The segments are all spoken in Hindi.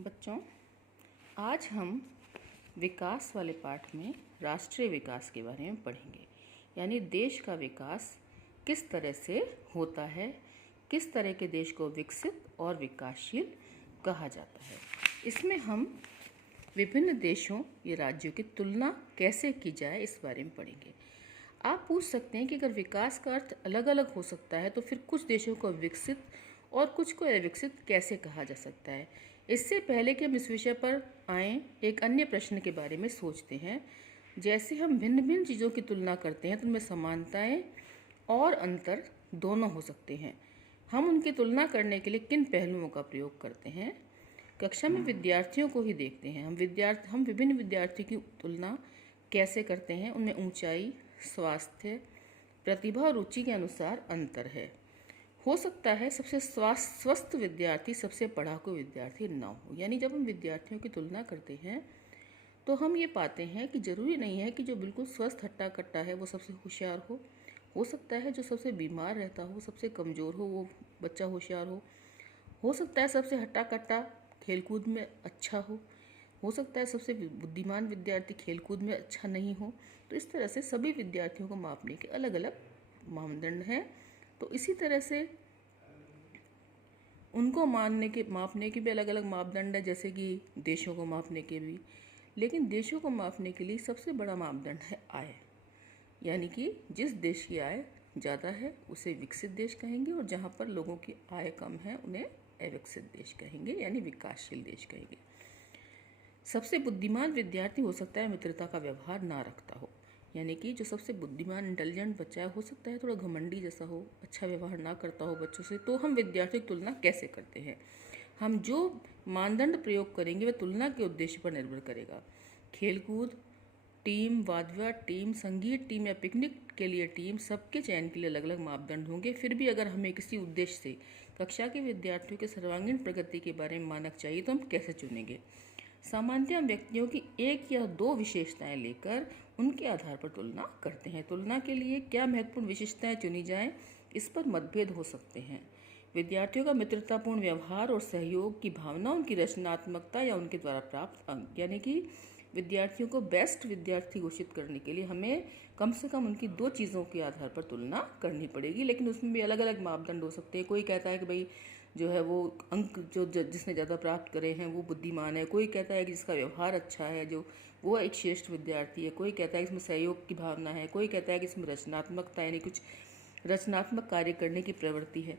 बच्चों, आज हम विकास वाले पाठ में राष्ट्रीय विकास के बारे में पढ़ेंगे। यानी देश का विकास किस तरह से होता है, किस तरह के देश को विकसित और विकासशील कहा जाता है। इसमें हम विभिन्न देशों या राज्यों की तुलना कैसे की जाए इस बारे में पढ़ेंगे। आप पूछ सकते हैं कि अगर विकास का अर्थ अलग अलग हो सकता है तो फिर कुछ देशों को विकसित और कुछ को अविकसित कैसे कहा जा सकता है। इससे पहले कि हम इस विषय पर आएँ, एक अन्य प्रश्न के बारे में सोचते हैं। जैसे हम भिन्न भिन्न चीज़ों की तुलना करते हैं तो उनमें समानताएं और अंतर दोनों हो सकते हैं। हम उनकी तुलना करने के लिए किन पहलुओं का प्रयोग करते हैं, कक्षा में विद्यार्थियों को ही देखते हैं। हम विभिन्न विद्यार्थियों की तुलना कैसे करते हैं, उनमें ऊंचाई, स्वास्थ्य, प्रतिभा और रुचि के अनुसार अंतर है। हो सकता है सबसे स्वस्थ विद्यार्थी सबसे पढ़ाकू विद्यार्थी ना हो। यानी जब हम विद्यार्थियों की तुलना करते हैं तो हम ये पाते हैं कि ज़रूरी नहीं है कि जो बिल्कुल स्वस्थ हट्टा कट्टा है वो सबसे होशियार हो सकता है जो सबसे बीमार रहता हो, सबसे कमज़ोर हो, वो बच्चा होशियार हो सकता है सबसे हट्टा कट्टा खेलकूद में अच्छा हो सकता है सबसे बुद्धिमान विद्यार्थी खेलकूद में अच्छा नहीं हो। तो इस तरह से सभी विद्यार्थियों को मापने के अलग अलग मानदंड हैं। तो इसी तरह से उनको मापने के भी अलग अलग मापदंड है, जैसे कि देशों को मापने के भी। लेकिन देशों को मापने के लिए सबसे बड़ा मापदंड है आय। यानी कि जिस देश की आय ज़्यादा है उसे विकसित देश कहेंगे, और जहाँ पर लोगों की आय कम है उन्हें अविकसित देश कहेंगे, यानी विकासशील देश कहेंगे। सबसे बुद्धिमान विद्यार्थी हो सकता है मित्रता का व्यवहार ना रखता हो। यानी कि जो सबसे बुद्धिमान इंटेलिजेंट बच्चा हो सकता है थोड़ा घमंडी जैसा हो, अच्छा व्यवहार ना करता हो बच्चों से। तो हम विद्यार्थियों की तुलना कैसे करते हैं? हम जो मानदंड प्रयोग करेंगे वह तुलना के उद्देश्य पर निर्भर करेगा। खेलकूद टीम, वादविवाद टीम, संगीत टीम या पिकनिक के लिए टीम, सबके चयन के लिए अलग अलग मापदंड होंगे। फिर भी अगर हमें किसी उद्देश्य से कक्षा के विद्यार्थियों के सर्वांगीण प्रगति के बारे में मानक चाहिए तो हम कैसे चुनेंगे? सामान्यतः हम व्यक्तियों की एक या दो विशेषताएं लेकर उनके आधार पर तुलना करते हैं। तुलना के लिए क्या महत्वपूर्ण विशेषताएं चुनी जाएं, इस पर मतभेद हो सकते हैं। विद्यार्थियों का मित्रतापूर्ण व्यवहार और सहयोग की भावना, उनकी रचनात्मकता या उनके द्वारा प्राप्त अंक। यानी कि विद्यार्थियों को बेस्ट विद्यार्थी घोषित करने के लिए हमें कम से कम उनकी दो चीज़ों के आधार पर तुलना करनी पड़ेगी। लेकिन उसमें भी अलग अलग मापदंड हो सकते हैं। कोई कहता है कि भाई जो है वो अंक जिसने ज़्यादा प्राप्त करे हैं वो बुद्धिमान है। कोई कहता है कि जिसका व्यवहार अच्छा है जो वो एक श्रेष्ठ विद्यार्थी है। कोई कहता है कि इसमें सहयोग की भावना है। कोई कहता है कि इसमें रचनात्मकता यानी कुछ रचनात्मक कार्य करने की प्रवृत्ति है।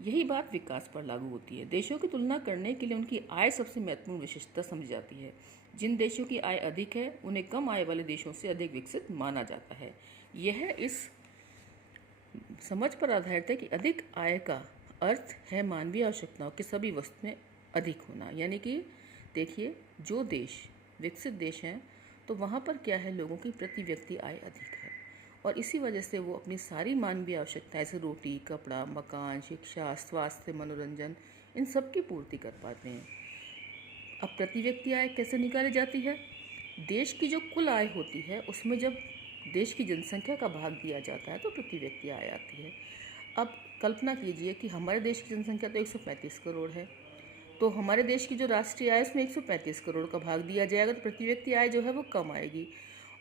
यही बात विकास पर लागू होती है। देशों की तुलना करने के लिए उनकी आय सबसे महत्वपूर्ण विशेषता समझी जाती है। जिन देशों की आय अधिक है उन्हें कम आय वाले देशों से अधिक विकसित माना जाता है। यह इस समझ पर आधारित है कि अधिक आय का अर्थ है मानवीय आवश्यकताओं की सभी वस्तुएं अधिक होना। यानी कि देखिए, जो देश विकसित देश हैं तो वहाँ पर क्या है, लोगों की प्रति व्यक्ति आय अधिक है, और इसी वजह से वो अपनी सारी मानवीय आवश्यकताएं जैसे रोटी, कपड़ा, मकान, शिक्षा, स्वास्थ्य, मनोरंजन, इन सब की पूर्ति कर पाते हैं। अब प्रति व्यक्ति आय कैसे निकाली जाती है? देश की जो कुल आय होती है उसमें जब देश की जनसंख्या का भाग दिया जाता है तो प्रति व्यक्ति आय आती है। अब कल्पना कीजिए कि हमारे देश की जनसंख्या तो 135 करोड़ है, तो हमारे देश की जो राष्ट्रीय आय उसमें 135 करोड़ का भाग दिया जाएगा तो प्रति व्यक्ति आय जो है वो कम आएगी।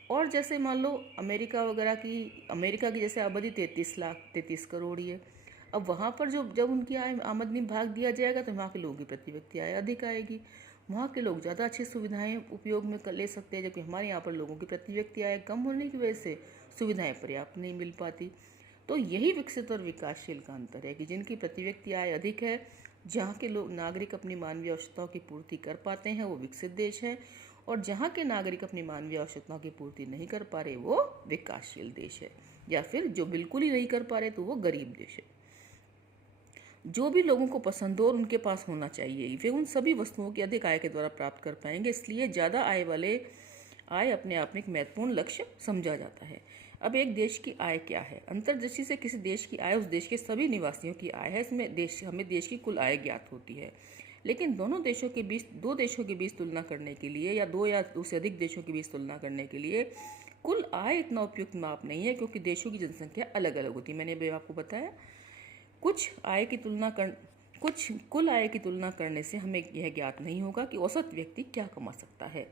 और जैसे मान लो अमेरिका की जैसे आबादी 33 करोड़ ही है। अब वहाँ पर जब उनकी आमदनी भाग दिया जाएगा तो वहाँ के लोगों की प्रति व्यक्ति आय अधिक आएगी। वहाँ के लोग ज़्यादा अच्छी सुविधाएं उपयोग में ले सकते हैं, जबकि हमारे यहाँ पर लोगों की प्रति व्यक्ति आय कम होने की वजह से सुविधाएं पर्याप्त नहीं मिल पाती। तो यही विकसित और विकासशील का अंतर है कि जिनकी प्रति व्यक्ति आय अधिक है, जहाँ के लोग नागरिक अपनी मानवीय आवश्यकताओं की पूर्ति कर पाते हैं वो विकसित देश है, और जहाँ के नागरिक अपनी मानवीय आवश्यकताओं की पूर्ति नहीं कर पा रहे वो विकासशील देश है, या फिर जो बिल्कुल ही नहीं कर पा रहे तो वो गरीब देश है। जो भी लोगों को पसंद हो और उनके पास होना चाहिए वे उन सभी वस्तुओं की अधिक आय के द्वारा प्राप्त कर पाएंगे। इसलिए ज़्यादा आय वाले आय अपने आप में एक महत्वपूर्ण लक्ष्य समझा जाता है। अब एक देश की आय क्या है? अंतर्दृष्टि से किसी देश की आय उस देश के सभी निवासियों की आय है। इसमें हमें देश की कुल आय ज्ञात होती है। लेकिन दो देशों के बीच तुलना करने के लिए या दो या उससे अधिक देशों के बीच तुलना करने के लिए कुल आय इतना उपयुक्त माप नहीं है, क्योंकि देशों की जनसंख्या अलग अलग होती है। मैंने अभी आपको बताया कुछ आय की तुलना कुछ कुल आय की तुलना करने से हमें यह ज्ञात नहीं होगा कि औसत व्यक्ति क्या कमा सकता है।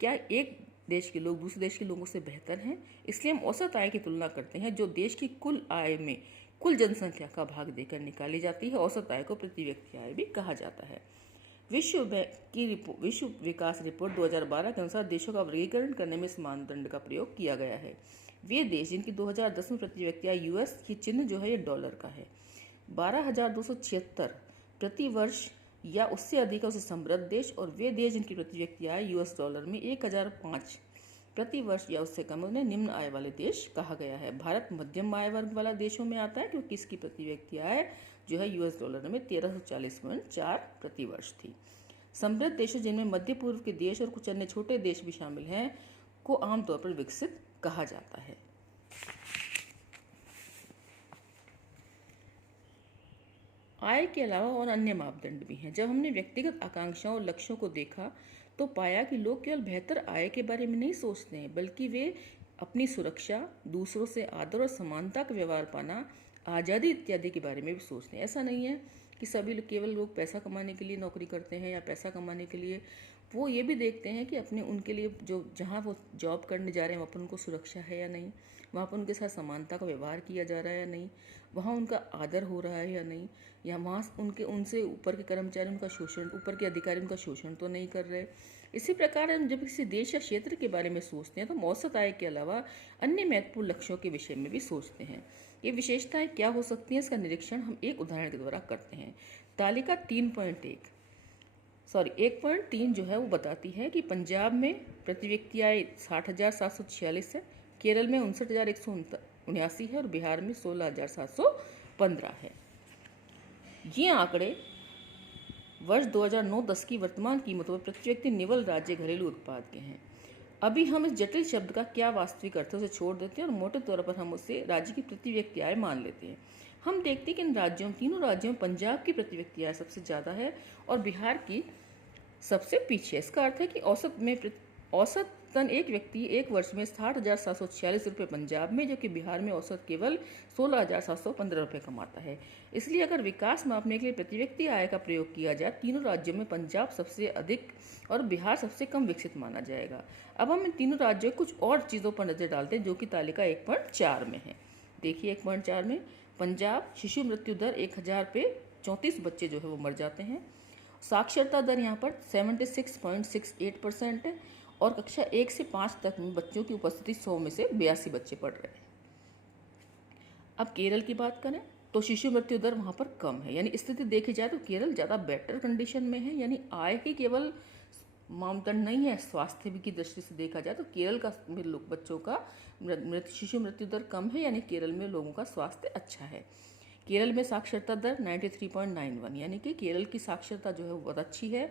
क्या एक देश के लोग दूसरे देश के लोगों से बेहतर हैं? इसलिए हम औसत आय की तुलना करते हैं, जो देश की कुल आय में कुल जनसंख्या का भाग देकर निकाली जाती है। औसत आय को प्रति व्यक्ति आय भी कहा जाता है। विश्व बैंक की विश्व विकास रिपोर्ट 2012 के अनुसार देशों का वर्गीकरण करने में इस मानदंड का प्रयोग किया गया है। वे देश जिनकी 2010 में प्रति व्यक्ति आय यूएस की चिन्ह जो है ये डॉलर का है 12,276 प्रति वर्ष या उससे अधिक उसे समृद्ध देश, और वे देश जिनकी प्रति व्यक्ति आय यूएस डॉलर में 1005 प्रति वर्ष या उससे कम उन्हें निम्न आय वाले देश कहा गया है। भारत मध्यम आय वर्ग वाला देशों में आता है, क्योंकि इसकी प्रति व्यक्ति आय जो है यूएस डॉलर में 1340.4 प्रति वर्ष थी। समृद्ध देशों, जिनमें मध्य पूर्व के देश और कुछ अन्य छोटे देश भी शामिल हैं, को आमतौर पर विकसित कहा जाता है। आय के अलावा और अन्य मापदंड भी हैं। जब हमने व्यक्तिगत आकांक्षाओं और लक्ष्यों को देखा तो पाया कि लोग केवल बेहतर आय के बारे में नहीं सोचते हैं, बल्कि वे अपनी सुरक्षा, दूसरों से आदर और समानता का व्यवहार पाना, आज़ादी इत्यादि के बारे में भी सोचते हैं। ऐसा नहीं है कि सभी लोग केवल लोग पैसा कमाने के लिए नौकरी करते हैं या पैसा कमाने के लिए, वो ये भी देखते हैं कि अपने उनके लिए जो जहाँ वो जॉब करने जा रहे हैं वहाँ पर उनको सुरक्षा है या नहीं, वहाँ पर उनके साथ समानता का व्यवहार किया जा रहा है या नहीं, वहाँ उनका आदर हो रहा है या नहीं, या वहाँ उनसे ऊपर के कर्मचारी उनका शोषण, ऊपर के अधिकारी उनका शोषण तो नहीं कर रहे। इसी प्रकार हम जब किसी देश या क्षेत्र के बारे में सोचते हैं तो हम औसत आय के अलावा अन्य महत्वपूर्ण लक्ष्यों के विषय में भी सोचते हैं। ये विशेषताएं क्या हो सकती हैं, इसका निरीक्षण हम एक उदाहरण के द्वारा करते हैं। तालिका 1.3 जो है वो बताती है कि पंजाब में प्रति व्यक्ति आय 60,746 है, केरल में 59,179 है और बिहार में 16,715 है। ये आंकड़े वर्ष 2009-10 की वर्तमान कीमतों पर प्रति व्यक्ति निवल राज्य घरेलू उत्पाद के हैं। अभी हम इस जटिल शब्द का क्या वास्तविक अर्थ है उसे छोड़ देते हैं और मोटे तौर पर हम उसे राज्य की प्रति व्यक्ति आय मान लेते हैं। हम देखते हैं कि इन तीनों राज्यों में पंजाब की प्रति व्यक्ति आय सबसे ज़्यादा है और बिहार की सबसे पीछे। इसका अर्थ है कि औसतन एक व्यक्ति एक वर्ष में 60,746 रुपये पंजाब में, जो कि बिहार में औसत केवल 16,715 रुपये कमाता है। इसलिए अगर विकास मापने के लिए प्रति व्यक्ति आय का प्रयोग किया जाए, तीनों राज्यों में पंजाब सबसे अधिक और बिहार सबसे कम विकसित माना जाएगा। अब हम इन तीनों राज्यों के कुछ और चीज़ों पर नजर डालते हैं जो कि तालिका 1.4 में है। देखिए 1.4 में पंजाब शिशु मृत्यु दर 1000 पे 34 बच्चे जो है वो मर जाते हैं। साक्षरता दर यहाँ पर 76.68% है और कक्षा 1 से 5 तक में बच्चों की उपस्थिति 100 में से 82 बच्चे पढ़ रहे हैं। अब केरल की बात करें तो शिशु मृत्यु दर वहाँ पर कम है, यानी स्थिति देखी जाए तो केरल ज़्यादा बेटर कंडीशन में है। यानी आय ही केवल मापदंड नहीं है, स्वास्थ्य की दृष्टि से देखा जाए तो केरल का बच्चों का शिशु मृत्यु दर कम है, यानी केरल में लोगों का स्वास्थ्य अच्छा है। केरल में साक्षरता दर 93.91, यानी कि केरल की साक्षरता जो है वो बहुत अच्छी है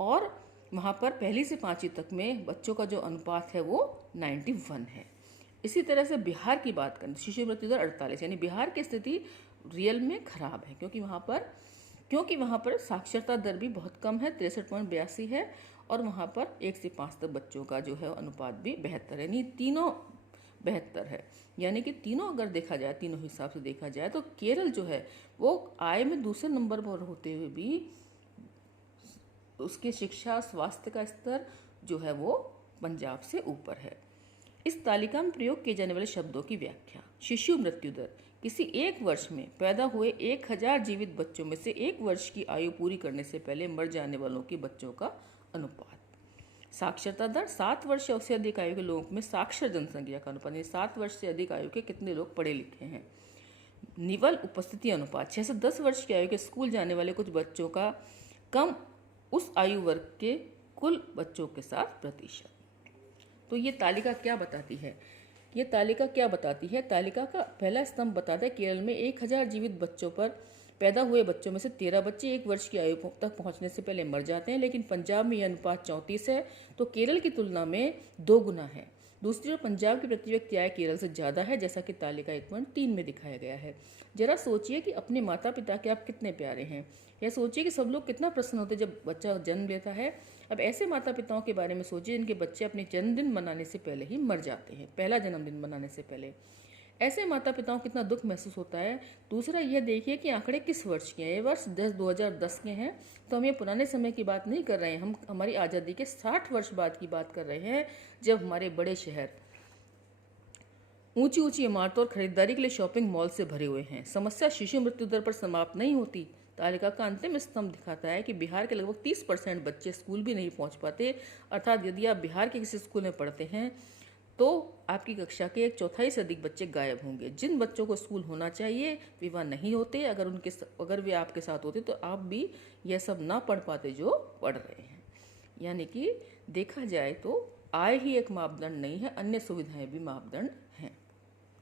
और वहाँ पर पहली से 5वीं तक में बच्चों का जो अनुपात है वो 91 है। इसी तरह से बिहार की बात करें, शिशु मृत्यु दर 48, यानी बिहार की स्थिति रियल में खराब है, क्योंकि वहाँ पर साक्षरता दर भी बहुत कम है, 63.82 है और वहाँ पर 1 से 5 तक बच्चों का जो है अनुपात भी बेहतर है, यानी तीनों बेहतर है। यानी कि तीनों अगर देखा जाए, तीनों हिसाब से देखा जाए तो केरल जो है वो आय में दूसरे नंबर पर होते हुए भी उसके शिक्षा स्वास्थ्य का स्तर जो है वो पंजाब से ऊपर है। इस तालिका में प्रयोग किए जाने वाले शब्दों की व्याख्या। शिशु मृत्यु दर किसी एक वर्ष में पैदा हुए 1000 जीवित बच्चों में से 1 वर्ष की आयु पूरी करने से पहले मर जाने वालों के बच्चों का अनुपात। साक्षरता दर 7 वर्ष या उससे अधिक आयु के लोगों में साक्षर जनसंख्या का अनुपात, 7 वर्ष से अधिक आयु के कितने लोग पढ़े लिखे हैं। निवल उपस्थिति अनुपात 6 से 10 वर्ष की आयु के स्कूल जाने वाले कुछ बच्चों का कम उस आयु वर्ग के कुल बच्चों के साथ प्रतिशत। तो ये तालिका क्या बताती है? तालिका का पहला स्तंभ बताता है केरल में 1000 जीवित बच्चों पर पैदा हुए बच्चों में से 13 बच्चे 1 वर्ष की आयु तक पहुंचने से पहले मर जाते हैं, लेकिन पंजाब में यह अनुपात 34 है, तो केरल की तुलना में 2 गुना है। दूसरी ओर पंजाब की प्रति व्यक्ति आय केरल से ज़्यादा है, जैसा कि तालिका 1.3 में दिखाया गया है। जरा सोचिए कि अपने माता पिता के आप कितने प्यारे हैं, या सोचिए कि सब लोग कितना प्रसन्न होते जब बच्चा जन्म लेता है। अब ऐसे माता पिताओं के बारे में सोचिए जिनके बच्चे अपने जन्मदिन मनाने से पहले ही मर जाते हैं, पहला जन्मदिन मनाने से पहले। ऐसे माता पिताओं को कितना दुख महसूस होता है। दूसरा यह देखिए कि आंकड़े किस वर्ष के हैं। ये वर्ष 2010 के हैं, तो हम ये पुराने समय की बात नहीं कर रहे हैं, हम हमारी आज़ादी के 60 वर्ष बाद की बात कर रहे हैं, जब हमारे बड़े शहर ऊंची ऊंची इमारतों और खरीदारी के लिए शॉपिंग मॉल से भरे हुए हैं। समस्या शिशु मृत्यु दर पर समाप्त नहीं होती। तालिका का अंतिम स्तंभ दिखाता है कि बिहार के लगभग 30% बच्चे स्कूल भी नहीं पहुंच पाते। अर्थात यदि आप बिहार के किसी स्कूल में पढ़ते हैं तो आपकी कक्षा के 1/4 से अधिक बच्चे गायब होंगे। जिन बच्चों को स्कूल होना चाहिए वे वहाँ नहीं होते। अगर वे आपके साथ होते तो आप भी यह सब ना पढ़ पाते जो पढ़ रहे हैं। यानी कि देखा जाए तो आय ही एक मापदंड नहीं है, अन्य सुविधाएं भी मापदंड